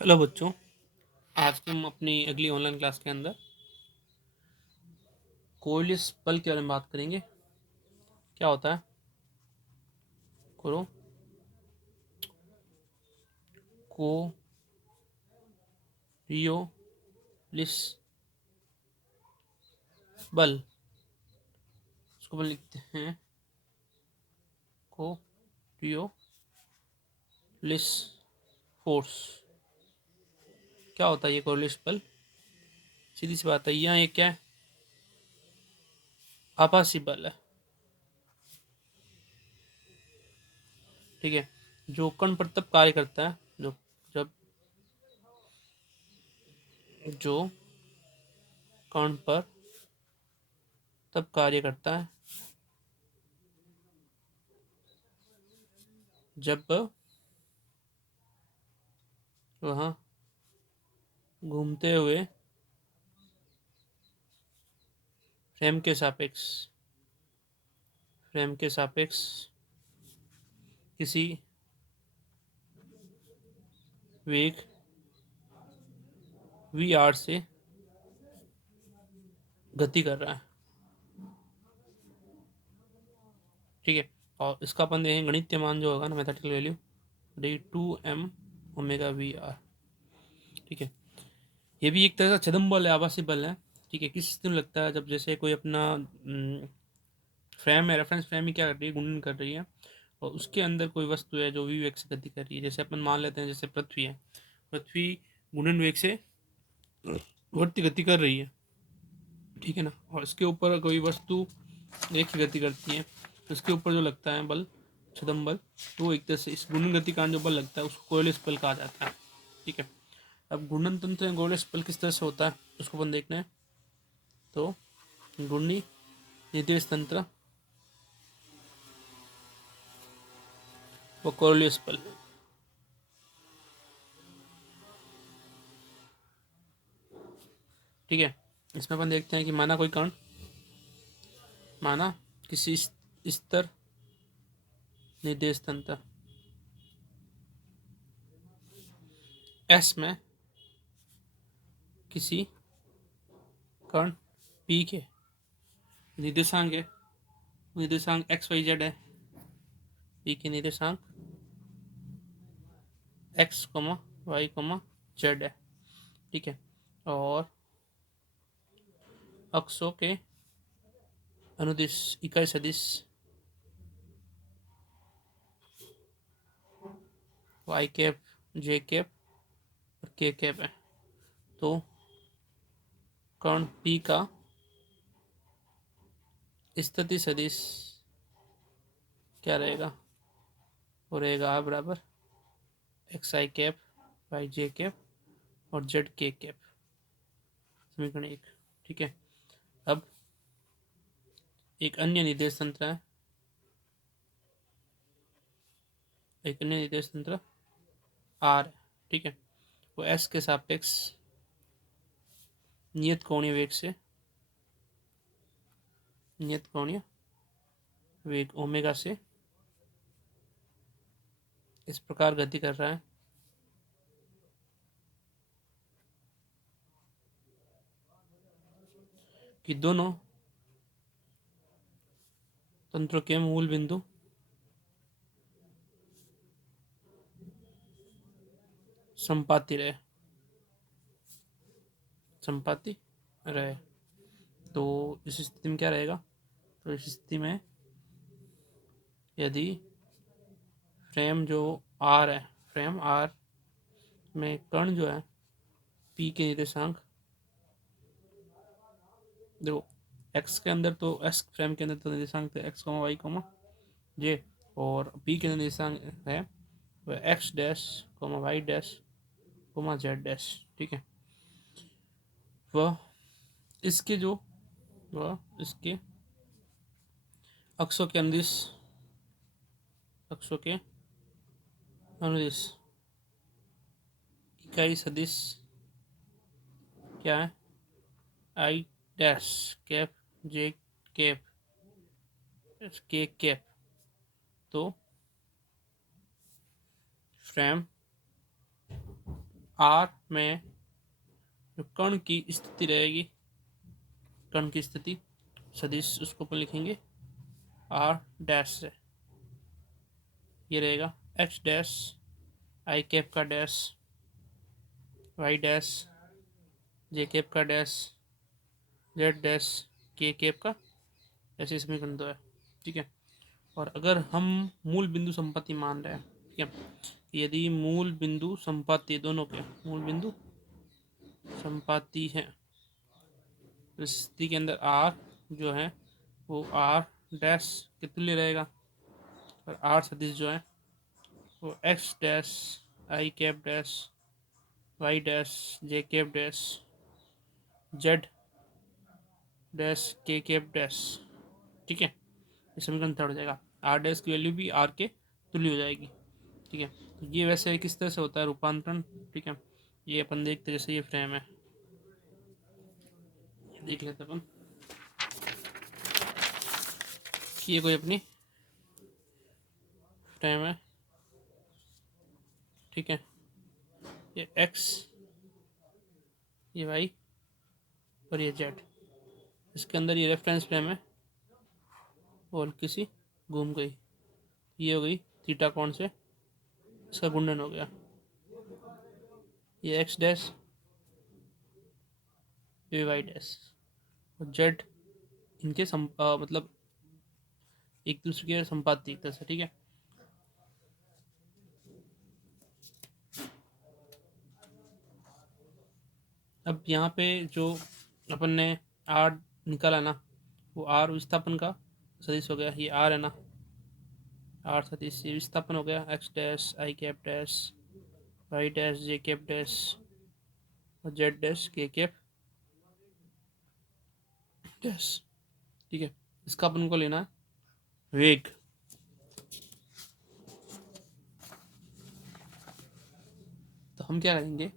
Hello बच्चों। आज हम अपनी अगली ऑनलाइन क्लास के अंदर कोइलिस पल के बारे में बात करेंगे। क्या होता है? करो। कोरियोलिस बल, उसको बल लिखते हैं कोरियोलिस फोर्स। क्या होता है ये कोरियोलिस बल? सीधी सी बात है, यहाँ ये क्या है? आभासी बल है। ठीक है, जो कण पर तब कार्य करता है जब जो कण पर तब कार्य करता है जब वह घूमते हुए फ्रेम के सापेक्ष किसी वेग वी से गति कर रहा है। ठीक है, और इसका अपन देखेंगे गणितीय मान जो होगा ना, mathematical value d2m omega V R. ठीक है, ये भी एक तरह का छद्म बल है, आभासी बल है। ठीक है, किस स्थिति में लगता है? जब जैसे कोई अपना फ्रेम है, रेफरेंस फ्रेम ही क्या कर रही है, गुणन कर रही है, और उसके अंदर कोई वस्तु है जो वी वेग से गति कर रही है। जैसे अपन मान लेते हैं, जैसे पृथ्वी है, पृथ्वी गुणन वेग से बढ़ती गति कर रही है। ठीक है ना, और इसके ऊपर कोई वस्तु एक ही गति करती है, तो इसके ऊपर जो लगता है बल, छदम बल, तो एक तरह से इस गुणन गति का जो बल लगता है उसको कोइलिस बल कहा जाता है। ठीक है, अब घूर्णन तंत्र या कोइलिस बल किस तरह से होता है उसको अपन देखना है। तो घूर्णी निर्देश तंत्र व कोइलिस बल। ठीक है, इसमें अपन देखते हैं कि माना कोई कण, माना किसी स्तर निर्देश तंत्र एस में किसी कण पी के निर्देशांक है, निर्देशांक एक्स वाई जेड है, पी के निर्देशांक X comma Y comma Z है। ठीक है, और अक्षों के अनुदिश इकाई सदिश वाई कैप, जे कैप और के कैप है। तो कण पी का स्थिति सदिश क्या रहेगा? वो रहेगा आ बराबर एक्स आई कैप वाई जे कैप और जेड के कैप। समीकरण 1। ठीक है, अब एक अन्य निर्देश तंत्र है, एक अन्य निर्देश तंत्र आर। ठीक है, वो एस के सापेक्ष नियत कोणीय वेग से, नियत कोणीय वेग ओमेगा से इस प्रकार गति कर रहा है कि दोनों तंत्रों के मूल बिंदु संपाती रहे, संपाती रहे। तो इस स्थिति में क्या रहेगा? तो इस स्थिति में यदि फ्रेम जो आर है, फ्रेम आर में कण जो है पी के निर्देशांक, देखो एक्स के अंदर तो एक्स फ्रेम के अंदर तो निर्देशांक थे X comma Y comma J, और पी के निर्देशांक है वह X dash comma Y dash comma Z dash. ठीक है, वह इसके जो वह इसके अक्षों के अनुदिश, अक्षों के अनुदिश इकाई सदिश क्या है? आई डैश कैप जे कैप के कैप। तो फ्रेम आर में जो कण की स्थिति रहेगी, कण की स्थिति सदिश, उसको अपन लिखेंगे आर डैश से। ये रहेगा एच डैश आई कैप का dash, Y dash J cap का dash, Z dash K cap का, ऐसे समीकरण दो है। ठीक है। और अगर हम मूल बिंदु संपत्ति मान रहे हैं, ठीक है, यदि मूल बिंदु संपत्ति दोनों के मूल बिंदु संपत्ति है, इस स्थिति के अंदर आर जो है वो आर डैश के तुल्य रहेगा, और आर सदिश जो है वो X dash I cap dash, Y dash J cap dash, Z dash K cap dash. ठीक है, ये समीकरण थर्ड हो जाएगा। आर डैश की वैल्यू भी आर के तुल्य हो जाएगी। ठीक है, तो ये वैसे किस तरह से होता है रूपांतरण। ठीक है, ये अपन देखते जैसे ये फ्रेम है, देख लेते अपन कि ये कोई अपनी फ्रेम है। ठीक है, ये एक्स, ये वाई और ये जेड, इसके अंदर ये रेफरेंस फ्रेम है और किसी घूम गई, ये हो गई थीटा कोण से, इसका गुंडन हो गया। ये एक्स डैश, ये वाई डैश और जेड, इनके मतलब एक दूसरे के संपाती एक तरह से। ठीक है, अब यहाँ पे जो अपन ने आर निकाला ना, वो आर विस्थापन का सदिश हो गया। ये आर है ना, आर सदिश ये विस्थापन हो गया, X dash I cap dash, Y dash J cap dash और Z dash K cap dash. ठीक है, इसका अपन को लेना है वेग। तो हम क्या करेंगे,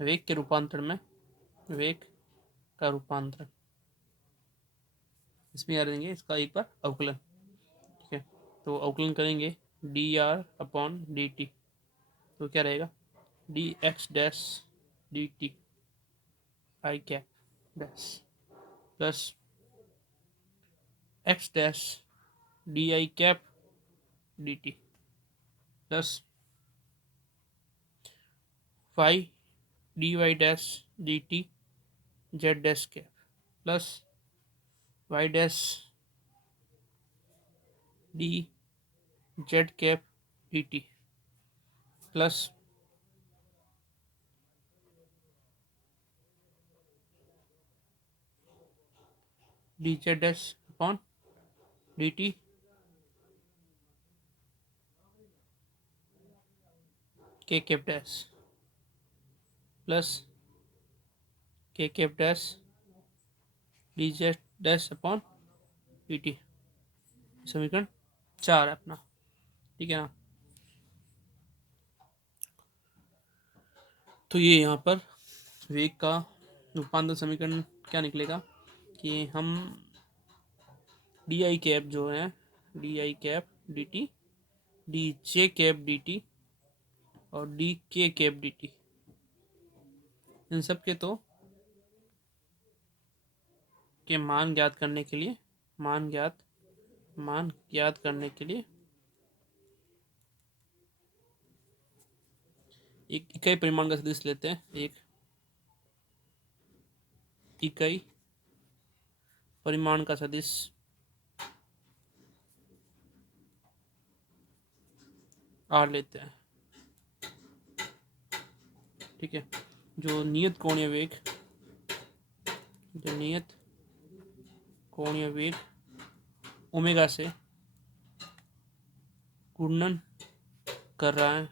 वेग के रूपांतरण में वेग का रूपांतरण इसमें याद देंगे, इसका एक बार अवकलन। ठीक है, तो अवकलन करेंगे D R upon D T, तो क्या रहेगा D X dash D T I cap dash plus X dash D I cap D T plus Y D Y dash D T Z dash cap plus Y dash D Z cap D T plus D Z dash upon D T K cap dash plus K cap dash D Z dash upon D T. समीकरण 4 है अपना। ठीक है ना, तो ये यहाँ पर वेग का रूपांतर समीकरण क्या निकलेगा कि हम डी आई कैप जो है, D I cap D T, D J cap D T और डी के कैप डी टी, इन सब के तो के मान ज्ञात करने के लिए मान ज्ञात करने के लिए एक इकाई परिमाण का सदिश लेते हैं। एक इकाई परिमाण का सदिश आर लेते हैं। ठीक है, जो नियत कोणीय वेग ओमेगा से घूर्णन कर रहा है।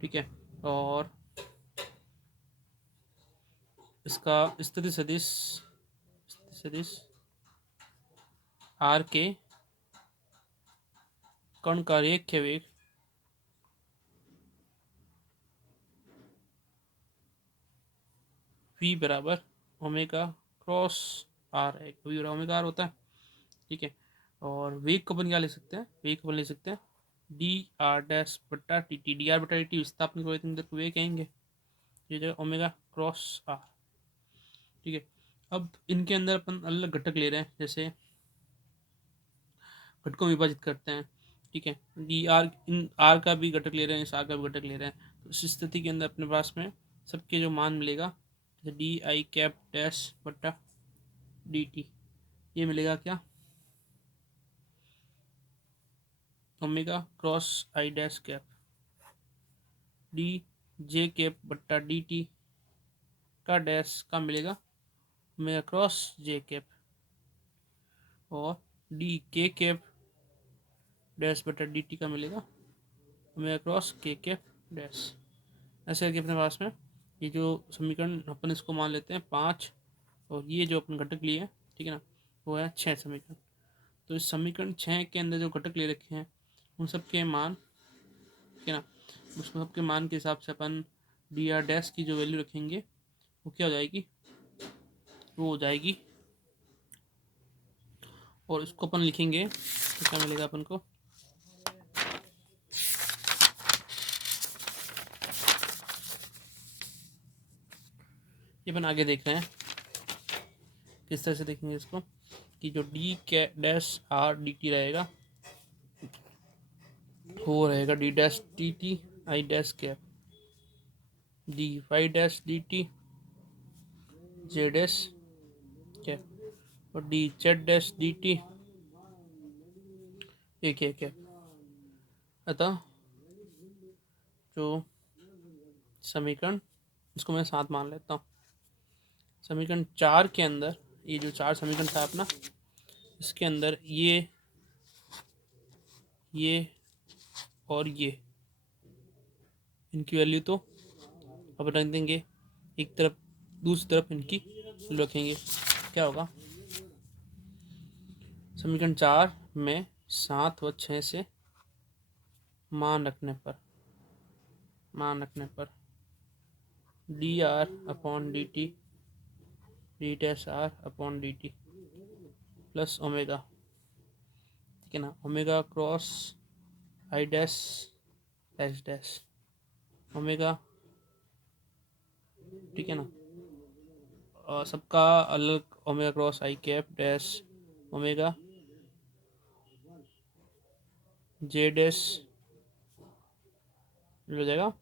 ठीक है, और इसका स्थिति सदिश आर के कण का रेख्य वेग v बराबर ओमेगा क्रॉस आर है, v ओमेगा आर होता है। ठीक है, और वेग को अपन क्या ले सकते हैं, वेग को अपन ले सकते हैं डी आर डैश बट्टा टी टी, डी आर बट्टा टी टी विस्थापन को अंदर को वे कहेंगे, ये जगह ओमेगा क्रॉस आर। ठीक है, अब इनके अंदर अपन अलग घटक ले रहे हैं, जैसे घटकों में विभाजित करते हैं। ठीक है, डी आर, इन आर का भी घटक ले रहे हैं, इस आर का भी घटक ले रहे हैं, तो इस स्थिति के अंदर अपने पास में सबके जो मान मिलेगा, जैसे डी आई कैप डैश बट्टा डी टी, ये मिलेगा क्या, omega cross I dash cap D J cap बट्टा डी टी का डैश का मिलेगा ओमेगा क्रॉस जे कैप, और डी के कैप डैश बटा डी टी का मिलेगा ओमेगा क्रॉस के कैप डैश। ऐसे करके अपने पास में ये जो समीकरण अपन इसको मान लेते हैं 5, और ये जो अपन घटक लिए हैं, ठीक है ना, वो है 6 समीकरण। तो इस समीकरण 6 के अंदर जो घटक ले रखे हैं उन सब के मान, ठीक है ना, उस सब के मान के हिसाब से अपन डी आर डैश की जो वैल्यू रखेंगे वो क्या हो जाएगी, वो हो जाएगी, और इसको अपन लिखेंगे तो क्या मिलेगा अपन को, ये अपन आगे देख रहे हैं किस तरह से देखेंगे इसको, कि जो डी के डैश आर डी टी रहेगा वो रहेगा D dash T T I dash cap D Y dash D T J dash cap, और D Z dash D T A cap. अतः जो समीकरण, इसको मैं 7 मान लेता हूँ, समीकरण 4 के अंदर, ये जो 4 समीकरण था अपना, इसके अंदर ये और ये, इनकी वैल्यू तो अब रख देंगे एक तरफ, दूसरी तरफ इनकी रखेंगे। क्या होगा, समीकरण 4 में 7 व 6 से मान रखने पर D R upon D T D dash R upon D T plus omega, ठीक है ना, omega cross I dash H dash omega, ठीक है ना, और सबका अलग omega cross I cap dash omega J dash हो जाएगा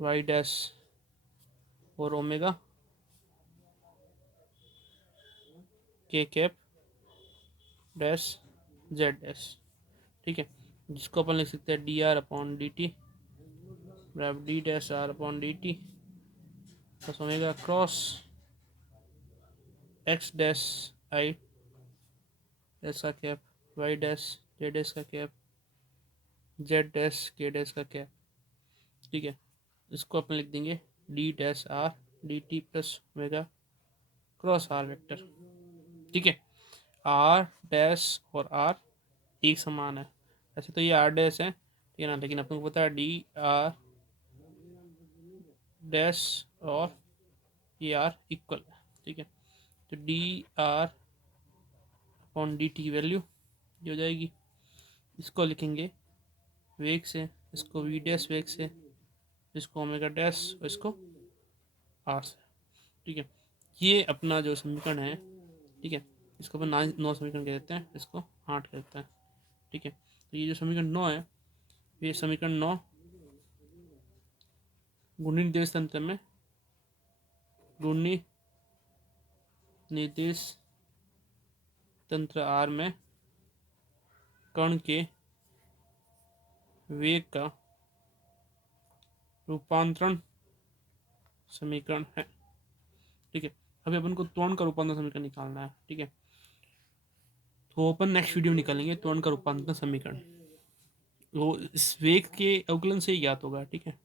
वाई डैश, और ओमेगा के कैप डैश जेड डैश। ठीक है, जिसको अपन लिख सकते हैं D R upon D T बराबर D dash R upon D T plus omega cross X dash I dash का cap Y dash J dash का cap Z dash K dash का कैप। ठीक है, इसको अपन लिख देंगे D dash R D T plus omega cross R vector. ठीक है, आर डैश और आर एक समान है, ऐसे तो ये आर डैश है, ठीक है ना, लेकिन अपन को पता है डी आर डैश और ये आर इक्वल है। ठीक है, तो D R upon D T की वैल्यू ये हो जाएगी, इसको लिखेंगे वेग से, इसको वी डैश वेग से, इसको ओमेगा डैश और इसको आर से। ठीक है, ये अपना जो समीकरण है, ठीक है, इसको अपन 9 समीकरण कह देते हैं, इसको 8 कह देते हैं। ठीक है, तो ये जो समीकरण 9 है, ये समीकरण 9 गुणी निर्देश तंत्र में गुणी निर्देश तंत्र आर में कण के वेग का रूपांतरण समीकरण है। ठीक है, अभी अपन को त्वरण का रूपांतरण समीकरण निकालना है। ठीक है, तो अपन नेक्स्ट वीडियो में निकालेंगे त्वरण का रूपांतरण समीकरण, वो इस वेग के अवकलन से ही ज्ञात होगा। ठीक है।